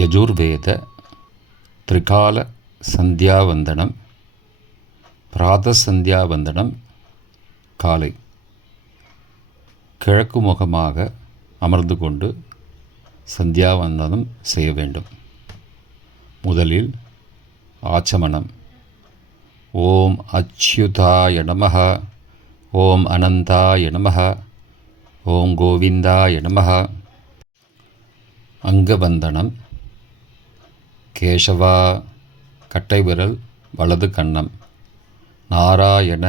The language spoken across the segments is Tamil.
யஜுர்வேத திரிகால சந்தியாவந்தனம். பிராதசந்தியாவந்தனம் காலை. கிழக்கு முகமாக அமர்ந்து கொண்டு சந்தியாவந்தனம் செய்ய வேண்டும். முதலில் ஆச்சமனம். ஓம் அச்யுதாய நமஹ, ஓம் அனந்தாய நமஹ, ஓம் கோவிந்தாய நமஹ. அங்கவந்தனம். கேசவா கட்டை விரல் வலது கன்னம், நாராயண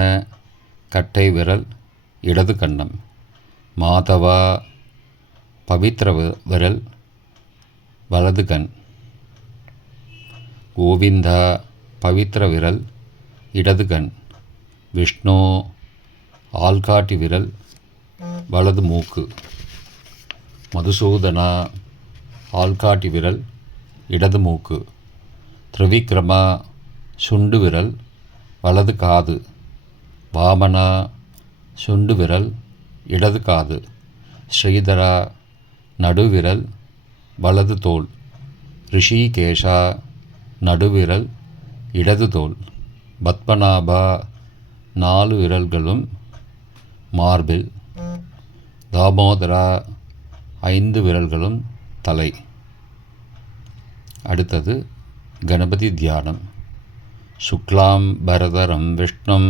கட்டை விரல் இடது கன்னம், மாதவா பவித்ர விரல் வலது கண், கோவிந்தா பவித்ர விரல் இடது கண், விஷ்ணு ஆள்காட்டி விரல் வலது மூக்கு, மதுசூதனா ஆள்காட்டி விரல் இடது மூக்கு, திரிவிக்ரமா சுண்டு விரல் வலது காது, வாமனா சுண்டு விரல் இடது காது, ஸ்ரீதரா நடுவிரல் வலது தோள், ரிஷிகேஷா நடுவிரல் இடது தோள், பத்மநாபா 4 விரல்களும் மார்பில், தாமோதரா 5 விரல்களும் தலை. அடுத்தது கணபதி தியானம். சுக்லாம் பரதரம் விஷ்ணும்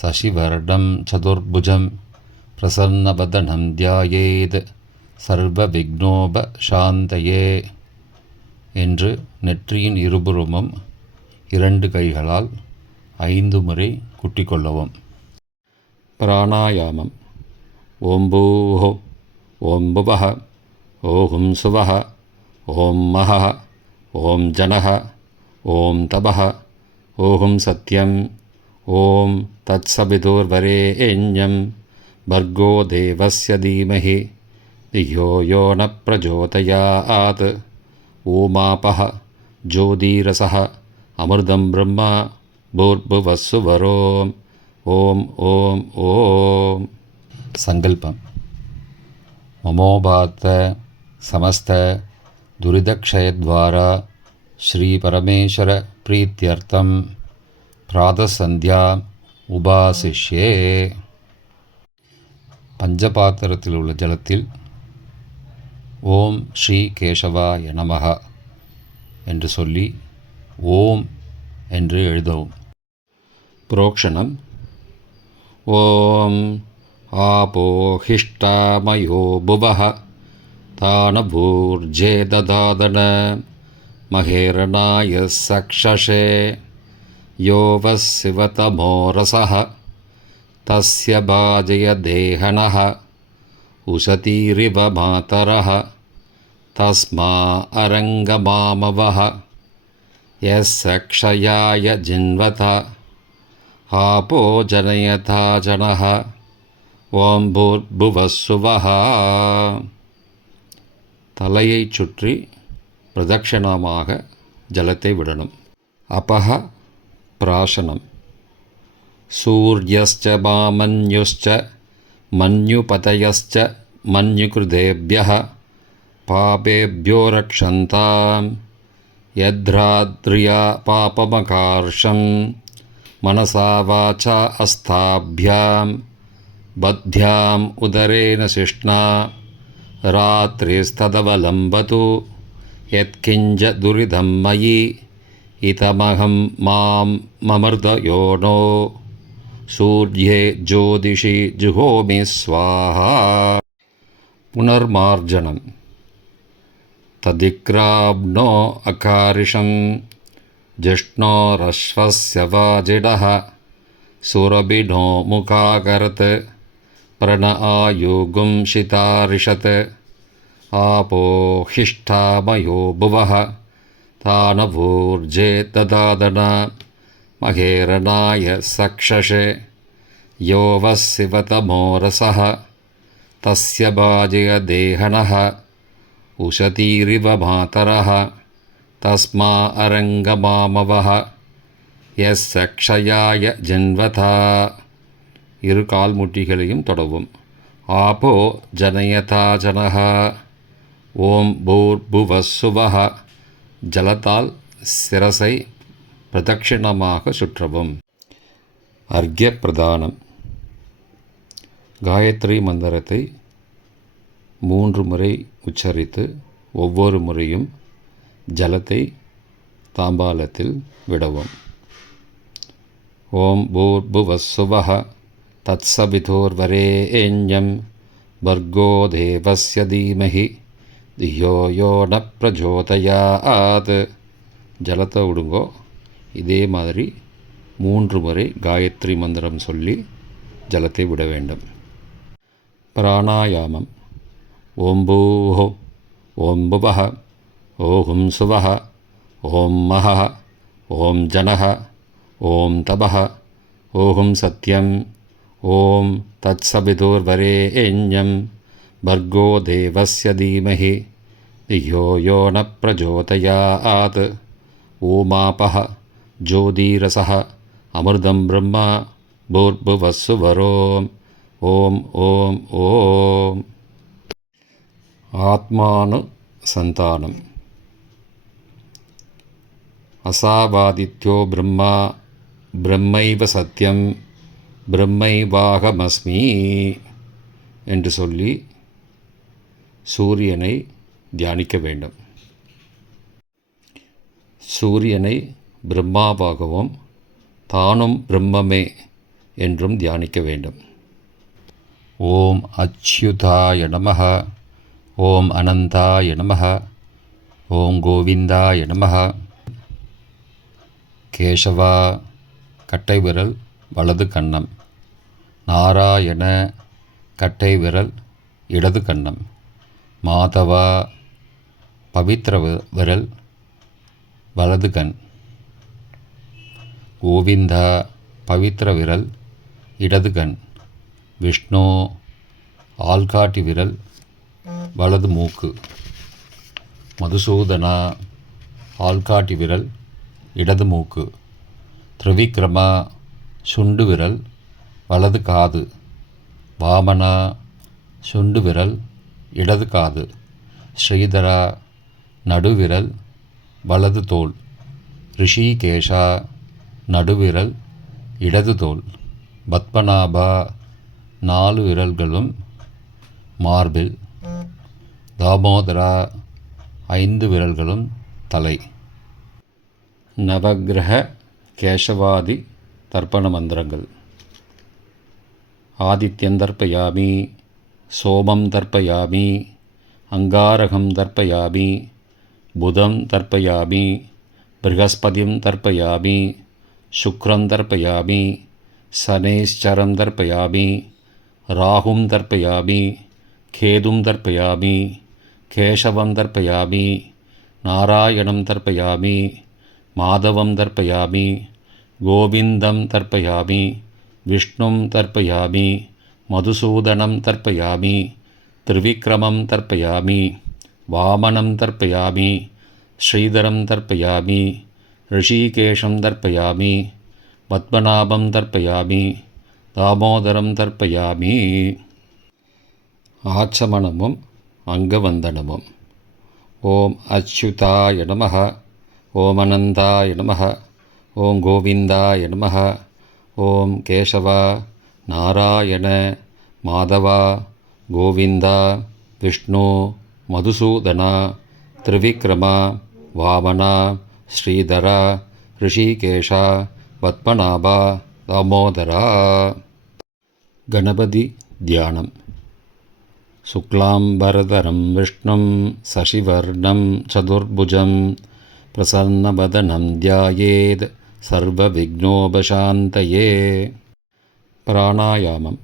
சசிவர்ணம் சதுர்புஜம் பிரசன்னவதனம் தியாயேத் சர்வ விக்னோப சாந்தயே என்று நெற்றியின் இருபுறமும் 2 கைகளால் 5 முறை குட்டிக்கொள்ளவும். பிராணாயாமம். ஓம் பூஹோ, ஓம் புவஹ, ஓம் சுவஹ, ஓம் மஹஹ, ஓம் ஜனஹ, ஓம் தபஹ, ஓம் சத்யம், ஓம் தத்சவிதுர்வரேண்யம் பர்கோ தேவஸ்ய தீமஹி தியோ யோ ந பிரச்சோதயாத். ஓமாபஹ ஜோதிரசஹ அமிர்தம் பிரம்மா பூர்புவஸ்ஸுவரோம். ஓம் ஓம் ஓம். சங்கல்பம். மமோபாத்த சமஸ்த துரிதக்ஷயத்வாரா ஸ்ரீ பரமேஸ்வர பிரீத்யர்த்தம் பிராதசந்தியா உபாசிஷ்யே. பஞ்சபாத்திரத்தில் உள்ள ஜலத்தில் ஓம் ஸ்ரீ கேசவாய நமஹ என்று சொல்லி ஓம் என்று எழுதவும். புரோக்ஷணம். ஓம் ஆபோஹிஷ்டாமயோ புவஹ தானபூர்ஜே ததாதன மகேரணாய சக்ஷஷே யோவசிவதமோரசஹ தஸ்ய பாஜய தேஹனஹ உசதீரிவ மாதரஹ தஸ்மா அரங்கமாமவஹ யஸ்ஸக்ஷயாய ஜின்வத ஆபோ ஜனயதா ஜனஹ. ஓம் பூர்புவஸ்ஸுவஹ. தலையைச் சுற்றி பிரதட்சணமாக ஜலத்தை விடணும். அபஹ பிராசனம். சூர்யஸ்ச மாமன்யுஸ்ச மன்யுபதயஸ்ச மன்யுகிருதேப்யஹ பாபேப்யோ ரக்ஷந்தாம் யத்ராத்ரியா பாபமகார்ஷம் மனசா வாசா அஸ்தாபியாம் பத்யாம் உதரேன சிஷ்ணா ராத்ரிஸ்ததவலம்பது யத்கிஞ்ச துரிதம் மயி இதமகம் மாம் மமர்தயோனோ சூர்யே ஜோதிஷி ஜுஹோமி ஸ்வாஹா. புனர்மார்ஜனம். ததிக்ராப்னோ அகாரிஷம் ஜிஷ்ணோரஸ்வஸ்ய வாஜிடஹ சுரபிணோ முகாகரத் பிரண ஆயுகும் ஷிதாரிஷத் ஆபோஹிஷ்டாமயோ புவஹ தானவூர்ஜே ததாதன மகேரணாய சக்ஷஷே யோவசிவதமோரசஹ தஸ்ய பாஜய தேஹனஹ உஷதீரிவ மாதரஹ தஸ்மா அரங்கமாமவஹ யஸ்ஸக்ஷயாய ஜன்வதா. 2 கால் முட்டிகளையும் தொடவும். ஆபோ ஜனயதா ஜனஹ. ஓம் பூர்புவஸ்ஸுவஹ ஜலத்தால் சிரசை பிரதட்சிணமாக சுற்றவும். அர்க்ய பிரதானம். காயத்ரி மந்திரத்தை 3 முறை உச்சரித்து ஒவ்வொரு முறையும் ஜலத்தை தாம்பாலத்தில் விடவும். ஓம் பூர்புவஸ்ஸுவஹ தத்சவிதுர்வரேண்யம் பர்கோ தேவஸ்ய தீமஹி தியோ யோ ந பிரஜோதயாத். ஜலத்தை விடுங்கோ. இதே மாதிரி 3 முறை காயத்ரி மந்திரம் சொல்லி ஜலத்தை விட வேண்டும். பிராணாயாமம். ஓம் பூஹ ஓம் புவஹ ஓம் சுவஹ ஓம் மஹ ஓம் ஜனஹ ஓம் தபஹ ஓம் சத்யம் ஓம் தத்சவிதுர்வரேண்யம் பர்கோ தேவஸ்ய தீமஹி தியோ யோ ந பிரஜோதயாத். ஓமாபஹ ஜோதிரசஹ அமிர்தம் பிரம்மா பூர்புவஸ்ஸுவரோம். ஓம் ஓம் ஓம். ஆத்மானு சந்தானம். அசாவாதித்யோ பிரம்மா பிரம்மைவ சத்யம் பிரம்மைவாகமஸ்மி என்று சொல்லி சூரியனை தியானிக்க வேண்டும். சூரியனை பிரம்மாவாகவும் தானும் பிரம்மமே என்றும் தியானிக்க வேண்டும். ஓம் அச்யுதாய நமஹ ஓம் அனந்தாய நமஹ ஓம் கோவிந்தாய நமஹ. கேசவா கட்டை விரல் வலது கன்னம். நாராயண கட்டை விரல் இடது கன்னம். மாதவா பவித்ர விரல் வலது கண். கோவிந்தா பவித்ர விரல் இடது கண். விஷ்ணு ஆள்காட்டி விரல் வலது மூக்கு. மதுசூதனா ஆள்காட்டி விரல் இடது மூக்கு. திரிவிக்ரமா சுண்டு விரல் வலது காது. வாமனா சுண்டு விரல் இடது காது. ஸ்ரீதரா நடுவிரல் வலது தோள். ரிஷிகேஷா நடுவிரல் இடது தோள். பத்மநாபா 4 விரல்களும் மார்பில். தாமோதரா 5 விரல்களும் தலை. நவக்கிரக கேசவாதி தர்ப்பண மந்திரங்கள். ஆதித்யன் தர்ப்பயாமி சோமம் தர்ப்பயாமி அங்காரகம் தர்ப்பயாமி புதம் தர்ப்பயாமி ப்ரஹஸ்பதிம் தர்ப்பயாமி சுக்ரம் தர்ப்பயாமி சனேஸ்சரம் தர்ப்பயாமி ராகும் தர்ப்பயாமி கேதும் தர்ப்பயாமி கேசவம் தர்ப்பயாமி நாராயணம் தர்ப்பயாமி மாதவம் தர்ப்பயாமி கோவிந்தம் தர்ப்பயாமி விஷ்ணும் தர்ப்பயாமி மதுசூதனம் தர்ப்பயாமி திரிவிக்ரமம் தர்ப்பயாமி வாமனம் தர்ப்பயாமி ஸ்ரீதரம் தர்ப்பயாமி ரிஷிகேஷம் தர்ப்பயாமி பத்மநாபம் தர்ப்பயாமி தாமோதரம் தர்ப்பயாமி. ஆச்சமனமும் அங்கவந்தனமும். ஓம் அச்யுதாய நமஹ ஓம் அனந்தாய நமஹ ஓம் கோவிந்தாய நமஹ ஓம் கேசவா நாராயண மாதவா கோவிந்தா விஷ்ணு மதுசூதனா திரிவிக்ரமா வாமனா ஸ்ரீதரா ரிஷிகேஷா பத்மநாபா தாமோதரா. கணபதி தியானம். சுக்லாம்பரதரம் விஷ்ணும் சசிவர்ணம் சதுர்புஜம் பிரசன்னவதனம் தியாயேத் சர்வவிக்னோபசாந்தயே. பிராணாயாமம்.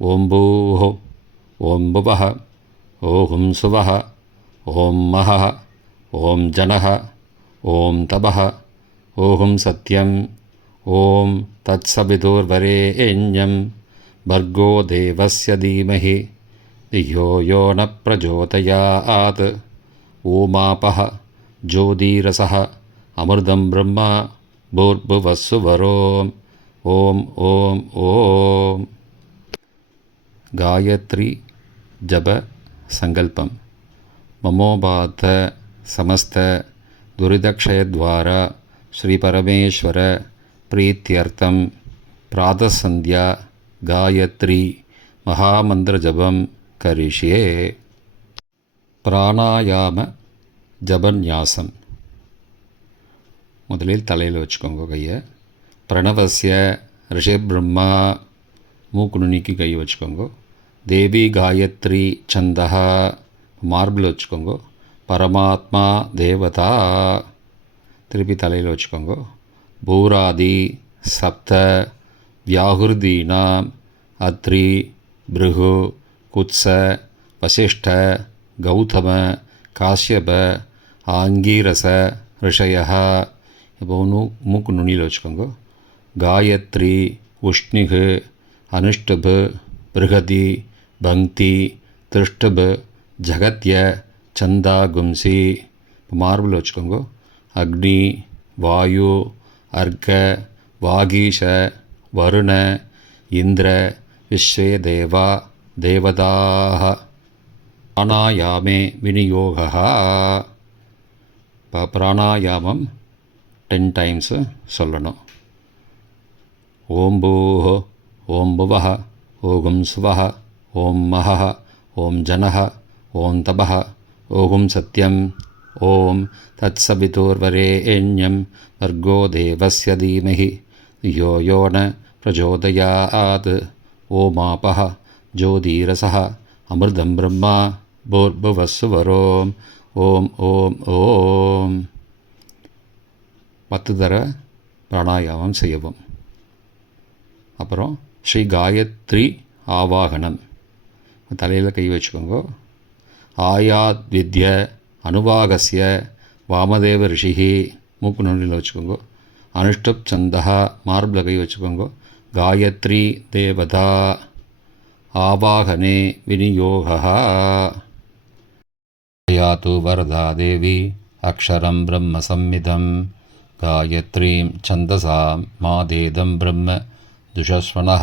ஓம் பூஹ ஓம் புவஹ ஓம் சுவஹ ஓம் மஹ ஓம் ஜனஹ ஓம் தபஹ ஓம் சத்யம் ஓம் தத்சவிதுர்வரேண்யம் பர்கோ தேவஸ்ய தீமஹி தியோ யோ ந பிரஜோதயாத். ஓமாபஹ ஜோதிரசஹ அமிர்தம் பிரம்மா பூர்புவஸ்ஸுவரோம். ஓம் ஓம் ஓம். காயத்ரி ஜப சங்கல்பம். மமோபாத சமஸ்த दुरितक्षयद्वारा श्रीपरमेश्वर प्रीत्यर्थं प्रातःसन्ध्या गायत्री महामन्त्रजपं करिष्ये. பிராணாயாம ஜபன்யாசம். முதலில் தலையில் வச்சுக்கோங்க கையை. பிரணவசிய ரிஷிபிரம்மா, மூக்கு நுனிக்கு கை வச்சுக்கோங்க. தேவி காயத்ரி சந்தா, மார்பிள் வச்சுக்கோங்க. பரமாத்மா தேவதா, திருப்பி தலையில் வச்சுக்கோங்க. பூராதி சப்த வியாகுர்தீனாம் அத்ரி பிருகு குத்ச வசிஷ்ட கௌதம காஷ்யப ஆங்கீரச ரிஷய. இப்போ மூக்கு நுனியில் வச்சுக்கோங்க. காயத்ரி உஷ்ணிகு அனுஷ்டுபு பிருகதி பங்க்தி திருஷ்டுபு ஜகத்ய சந்தா கும்சி. மார்பிள் வச்சுக்கோங்க. அக்னி வாயு அர்க்க வாகீஷ வருண இந்திர விஸ்வே தேவா தேவதாக. பிராணாயாமே விநியோகா. இப்போ பிராணாயாமம் 10 times சொல்லணும். ஓம் பூஹ ஓம் புவஹ ஓம் சுவஹ ஓம் மஹஹ ஓம் ஜனஹ ஓம் தபஹ ஓம் சத்யம் ஓம் தத்சவிதுர்வரேண்யம் வர்கோ தேவஸ்ய தீமஹி யோ யோ ந பிரச்சோதயாத். ஓமாபஹ ஜோதிரசஹ அமிர்தம் பிரம்மா பூர்புவஸ்ஸுவரோம். ஓம் ஓம் ஓம். 10 தடவை பிராணாயாமம் செய்யவும். அப்புறம் ஸ்ரீ காயத்ரி ஆவாகனம். தலையில் கை வச்சுக்கோங்க. ஆயாத் வித்ய அனுவாகஸ்ய வாமதேவ ரிஷிஹி, மூக்கு நுனியில் வச்சுக்கோங்க. அனுஷ்டுப் சந்தா, மார்பில் கை வச்சுக்கோங்க. காயத்ரி தேவதா ஆவாகனே விநியோகா. யாத்து வரதா தேவி அக்ஷரம் பிரம்ம சம்மிதம் காயத்ரீம் சந்தசாம் மாதேதம் பிரம்ம துஷஸ்வனஹ.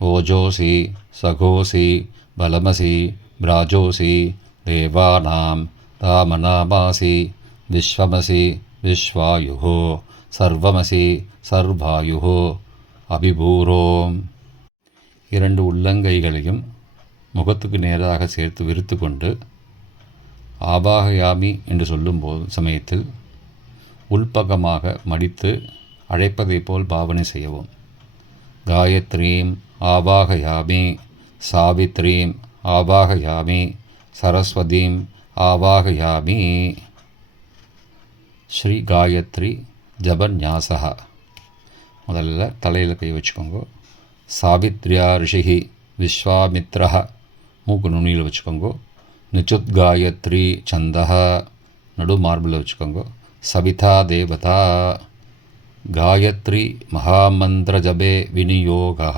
ஓஜோசி சகோசி பலமசி பிராஜோசி தேவானாம் தாமநாமாசி விஸ்வமசி விஸ்வாயுஹோ சர்வமசி சர்வாயுஹோ அபிபூரோம். 2 உள்ளங்கைகளையும் முகத்துக்கு நேராக சேர்த்து விரித்து கொண்டு ஆபாகயாமி என்று சொல்லும்போது சமயத்தில் உள்பக்கமாக மடித்து அழைப்பதைப் போல் பாவனை செய்யவும். காயத்ரீம் ஆவாகயாமி, சாவித்ரீம் ஆவாகயாமி, சரஸ்வதீம் ஆவாகயாமி. ஸ்ரீ காயத்ரி ஜபன்யாசா. முதல்ல தலையில் கை வச்சுக்கோங்க. சாவித்ரியா ரிஷிஹி விஸ்வாமித்ரஹ, மூக்கு நுனியில் வச்சுக்கோங்க. நிச்சுத் காயத்ரி சந்தஹ, நடு மார்பில் வச்சுக்கோங்க. சவிதா தேவதா. காயத்ரி மகாமந்திர ஜபே விநியோகா.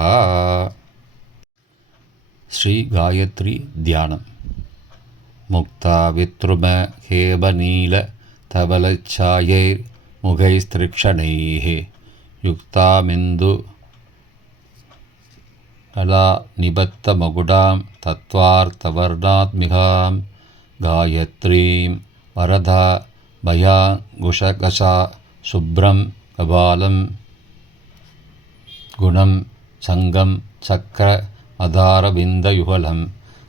ஸ்ரீ காயத்ரி தியானம். முக்தா வித்ரும ஹேபநீல தவலச்சாயைர் முகைஸ்திரிக்ஷணைः யுக்தாமிந்து கலா நிபத்த மகுடாம் தத்வார்த்தவர்ணாத்மிகாம் காயத்ரீம் வரதா பயாங்குஷகஷா சுப்ரம் கபாலம் குணம் சங்கம் சக்கர மதாரவிந்தயுகலம்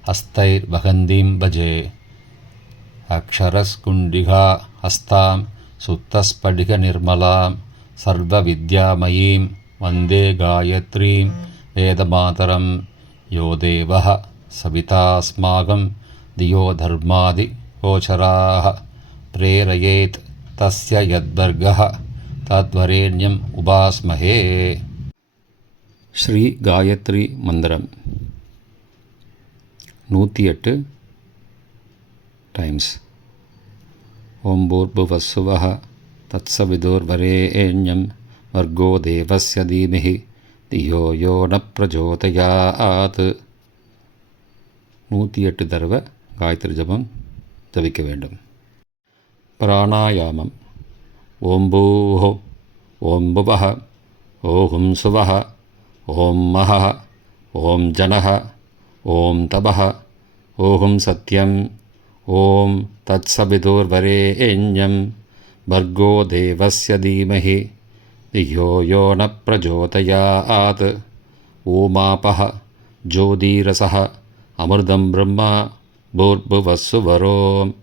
ஹஸ்தைர் வகந்தீம் பஜே. அக்ஷரஸ்குண்டிகா ஹஸ்தாம் சுத்தஸ்படிக நிர்மலாம் சர்வவித்யாமயீம் வந்தே காயத்ரீம் வேதமாதரம். யோ தேவः சவிதாஸ்மாகம் தியோ தர்மாதி கோச்சராः பிரேரயேத் தஸ்ய யத்வர்கः தத்வரேண்யம் உபாஸ்மஹே. ஸ்ரீ காயத்ரி மந்திரம் 108 times. ஓம் பூர்புவஸ்ஸுவஹ தத்சவிதுர்வரேண்யம் வர்கோ தேவஸ்ய தீமஹி தியோ யோ ந பிரச்சோதயாத். 108 தடவை காயத்ரி ஜபம் ஜபிக்க வேண்டும். பிராணாயாமம். ஓம் பூஹ ஓம் புவஹ ஓம் சுவஹ ஓம் மஹஹ ஓம் ஜனஹ ஓம் தபஹ ஓம் சத்யம் ஓம் தத்சவிதுர்வரேண்யம் भर्गो देवस्य धीमहि धियो यो न प्रचोदयात् ओमापः ज्योतिरसः अमृतं ब्रह्म भूर्भुवस्सुवरोम्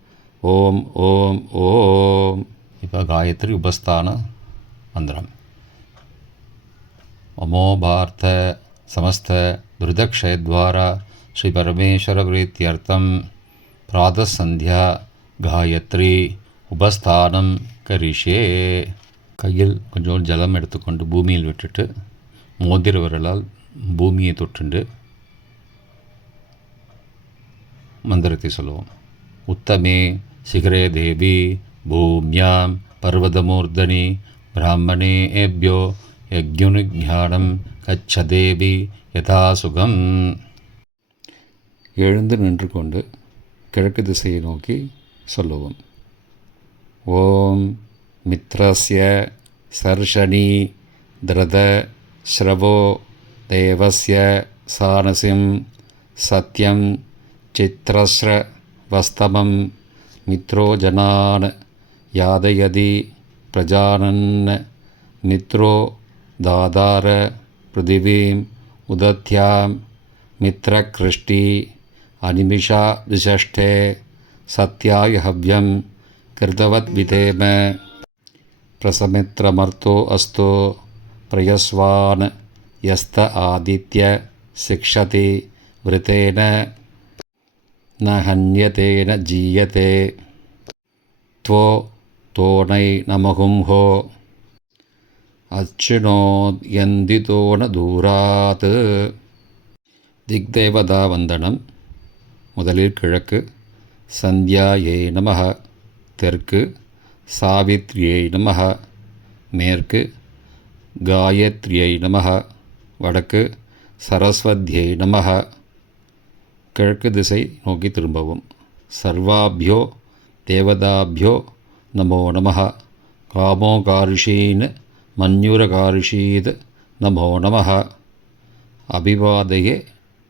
ஓம் ஓம் ஓம். இப்போ காயத்ரி உபஸ்தான மந்திரம். ममो भारत समस्त दुर्दक्षयद्वारा श्री परमेश्वर प्रीत्यर्थम प्रातः संध्या गायत्री உபஸ்தானம் கரிஷே. கையில் கொஞ்சம் ஜலம் எடுத்துக்கொண்டு பூமியில் விட்டுட்டு மோதிர விரலால் பூமியை தொட்டுண்டு மந்திரத்தை சொல்லுவோம். உத்தமே சிகரே தேவி பூமியாம் பர்வதமூர்தனி பிராமணே ஏப்யோ யக்ஞுனுஜானம் கச்சதேவி யதா சுகம். எழுந்து நின்று கொண்டு கிழக்கு திசையை நோக்கி சொல்லுவோம். ஓம் மித்ரஸ்ய சர்ஷனி திரத ஸ்ரவோ தேவஸ்ய சானசிம் சத்யம் சித்ரஸ்ர வஸ்தமம் மித்ரோ ஜனான் யாதயதி பிரஜானன் மித்ரோ தாதார பிருதிவீம் உதத்யாம் மித்ரக்ருஷ்டி அனிமிஷா விசஷ்டே சத்யாய ஹவ்யம் கிருதவத் விதேம பிரசமித்ரமர்த்தோ அஸ்தோ பிரயஸ்வான் யஸ்த ஆதித்ய சிக்ஷதி விருத்தேன ந ஹன்யதேன ஜீயதே त्वो तोणै नमहुंहो அச்சுனோத்யந்திதோ ந தூராத். திக்தேவதா வந்தனம். முதலில் கிழக்கு சந்தியாயை நமஹ, தெற்கு சாவித்ரியை நமஹ, மேற்கு காயத்ரியை நமஹ, வடக்கு சரஸ்வத்யை நமஹ. கிழக்கு திசை நோக்கி திரும்பவும். சர்வாபியோ தேவதாபியோ நமோ நமஹ. காமோகாரிஷீன் மன்யுரகாரிஷீத் நமோ நமஹ. அபிவாதையே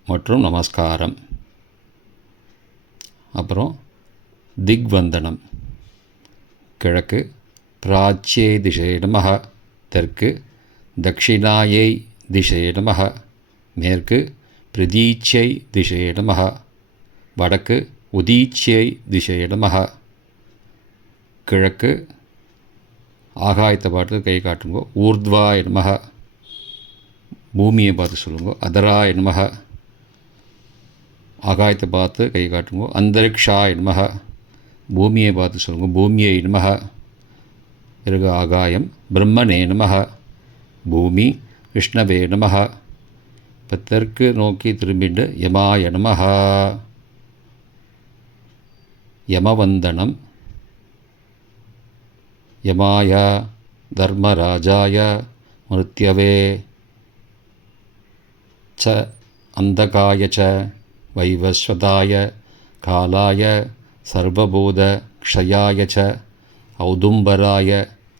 மற்றும் நமஸ்காரம். அப்புறம் திக்வந்தனம். கிழக்கு பிராச்சியை திசை நமஹ, தெற்கு தக்ஷிணாயை திசை நமஹ, மேற்கு பிரதீச்சியை திசை நமஹ, வடக்கு உதீச்சியை திசை நமஹ. கிழக்கு ஆகாயத்தை பார்த்து கை காட்டுங்கோ. ஊர்த்வாய நமஹ, பூமியை பார்த்து சொல்லுங்கோ. அதராய நமஹ, ஆகாயத்தை பார்த்து கை காட்டுங்கோ. அந்தரிக்ஷாய நமஹ, பூமியை பார்த்து சொல்லுங்க. பூமியை நமஹ, பிறகு ஆகாயம். பிரம்மனே நமஹ, பூமி. விஷ்ணவே நமஹ. இப்போ தெற்கு நோக்கி திரும்பிட்டு யமாய நமஹ. யமவந்தனம். யமாய தர்மராஜாய மிருத்யவே ச அந்தகாய ச வைவஸ்வதாய காலாய சர்வபூத க்ஷயாய ச ஔதும்பராய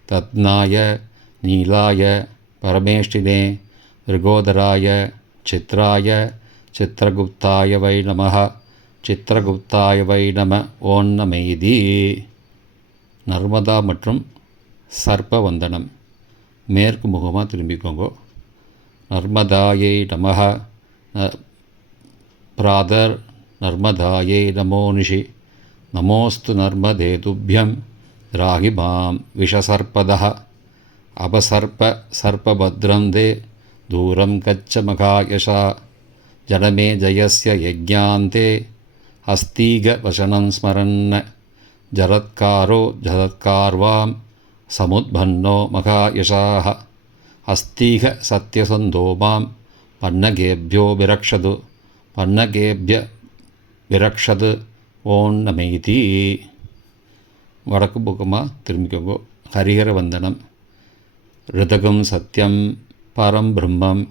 தத்னாய நீலாய பரமேஷ்டினே ரிகோதராய சித்ராய சித்ரகுப்தாய வை நமஹ. சித்ரகுப்தாய வை நம ஓம் நமைதி. நர்மதா மற்றும் சர்ப்ப வந்தனம். மேற்கு முகமாக திரும்பிக்கோங்க. நர்மதாயை நமஹ. பிராதர் நர்மதாயை நமோ நிஷி. நமோஸ்து நர்மதே துப்யம் ராகி மாம் விஷசர்ப்பதः. அபசர்ப்ப சர்ப்பபத்ரம் தே தூரம் கச்ச மகாயசா. ஜனமே ஜயஸ்ய யஜ்ஞாந்தே ஹஸ்தீக வசனம் ஸ்மரன். ஜரத்காரோ ஜரத்கார்வாம் சமுத்பன்னோ மகாயசாः. ஹஸ்தீக சத்யசந்தோ மாம் பன்னகேபியோ விரக்ஷது. பன்னகேபிய விரக்ஷது ஓம் நமைதி. வடக்கு பக்கமாக திரும்பிக்கோங்கோ. ஹரிஹர வந்தனம். ரிதகம் சத்யம் பரம் பிரம்மம்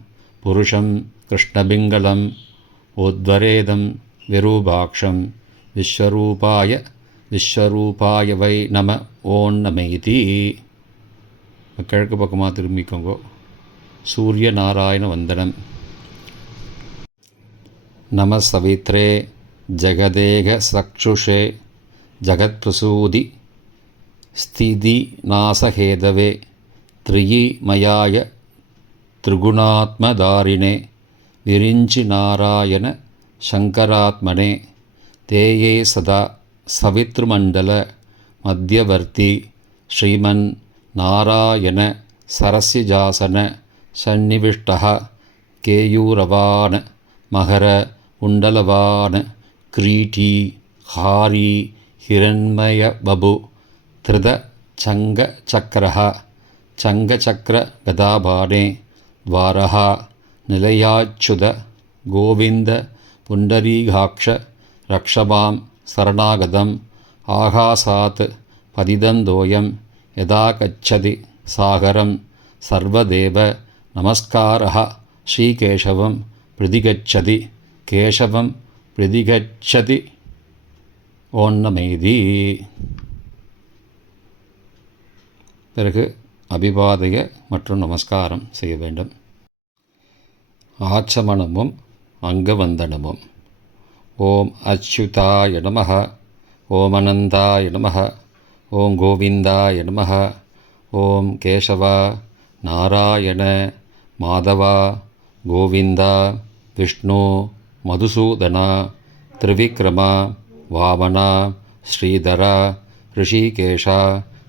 புருஷம் கிருஷ்ணபிங்களம் உத்வரேதம் விரூபாக்ஷம் விஸ்வரூபாய விஸ்வரூபாய வை நம ஓம் நமைதி. கிழக்கு பக்கமாக திரும்பிக்கோங்கோ. சூரிய நாராயண வந்தனம். நம சவித்ரே ஜகதேக சக்ஷுஷே ஜகத்பிரசூதி ஸ்திதிநாசஹேதவே த்ரியிமயாய த்ரிகுணாத்மதாரிணே விரிஞ்சி நாராயண சங்கராத்மனே தேயே சதா சவித்ருமண்டல மத்தியவர்த்தி ஸ்ரீமன் நாராயண சரஸ்யஜாசன சந்நிவிஷ்டः கேயூரவான மகர உண்டலவான கிரீட்டி ஹாரி ஹிரண்மய பபு திருத சங்க சக்கரஹ சங்கசக்கர கதாபாணே துவாரஹ நிலையாச்சுத கோவிந்த புண்டரீகாக்ஷ ரக்ஷமாம் சரணாகதம் ஆகாசாத் பதிதந்தோயம் யதா கச்சதி சாகரம் சர்வதேவ நமஸ்காரः ஸ்ரீகேசவம் பிரதிகச்சதி கேசவம் பிரதிகச்சதி ஓன்னமைதி. பிறகு அபிவாதய மற்றும் நமஸ்காரம் செய்ய வேண்டும். ஆச்சமனமும் அங்கவந்தனமும். ஓம் அச்சுதாய நமः, ஓம் அனந்தாய நமः, ஓம் கோவிந்தாய நமः, ஓம் கேசவா நாராயண மாதவா கோவிந்தா விஷ்ணு மதுசூதனா திரிவிக்ரமா வாமனா ஸ்ரீதரா ரிஷிகேஷா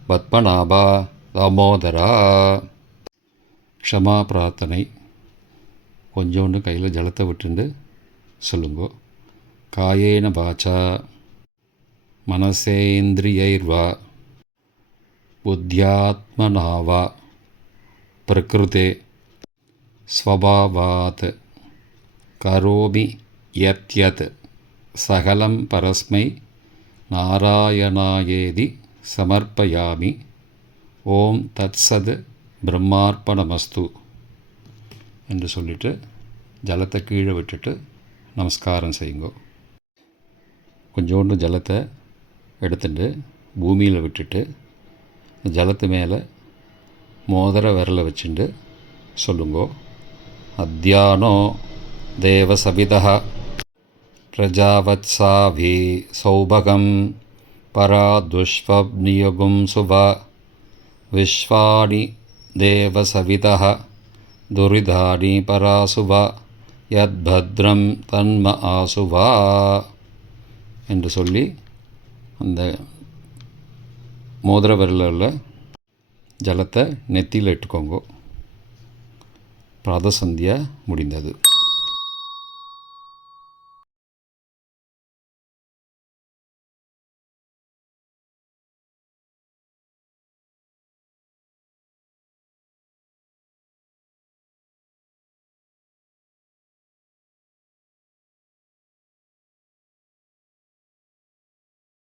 பத்மநாபா தாமோதரா. க்ஷமா பிரார்த்தனை. கொஞ்சோண்டு கையில் ஜலத்தை விட்டுண்டு சொல்லுங்கோ. காயேன வாச்சா மனசேந்திரியைர்வா புத்தியாத்மனாவா பிரகிருதே ஸ்வபாவாத் கரோமி யத்யத் சகலம் பரஸ்மை நாராயணாயேதி சமர்ப்பயாமி. ஓம் தத்சத் பிரம்மார்ப்பணமஸ்து என்று சொல்லிவிட்டு ஜலத்தை கீழே விட்டுட்டு நமஸ்காரம் செய்யுங்கோ. கொஞ்சோண்டு ஜலத்தை எடுத்துட்டு பூமியில் விட்டுட்டு ஜலத்து மேலே மோதிர விரலை வச்சுட்டு சொல்லுங்கோ. அத்யானோ தேவசவிதः பிரஜாவத்சாவி சௌபகம் பரா துஷ்வப்னியுகும் சுவா விஸ்வாணி தேவசவிதः துரிதானி பராசுவா யத்பத்ரம் தன்ம ஆசுவா என்று சொல்லி அந்த மோதிர விரலில் ஜலத்தை நெத்தியில் இட்டுக்கோங்க. பிராத சந்தியா முடிந்தது.